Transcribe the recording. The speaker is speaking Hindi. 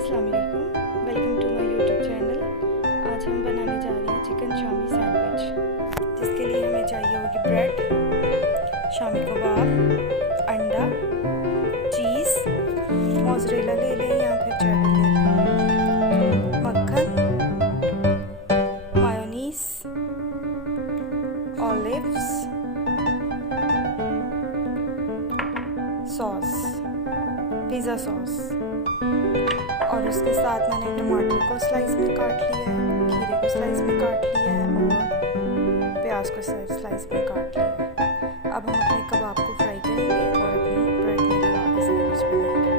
अस्सलाम वालेकुम, welcome to my YouTube channel. आज हम बनाने जा रहे हैं चिकन शामी सैंडविच, जिसके लिए हमें चाहिए होगी ब्रेड, शामी कबाब, अंडा, चीज़, मोज़रेला ले लें या फिर चेडर ले लें, मक्खन, mayonnaise, olives, sauce, pizza sauce, और उसके साथ मैंने टमाटर को स्लाइस में काट लिया है, खीरे को स्लाइस में काट लिया है और प्याज को स्लाइस में काट लिया है। अब हम अपने कबाब को फ्राई करेंगे और अपनी ब्रेड में लगा के सैंडविच बनाएंगे।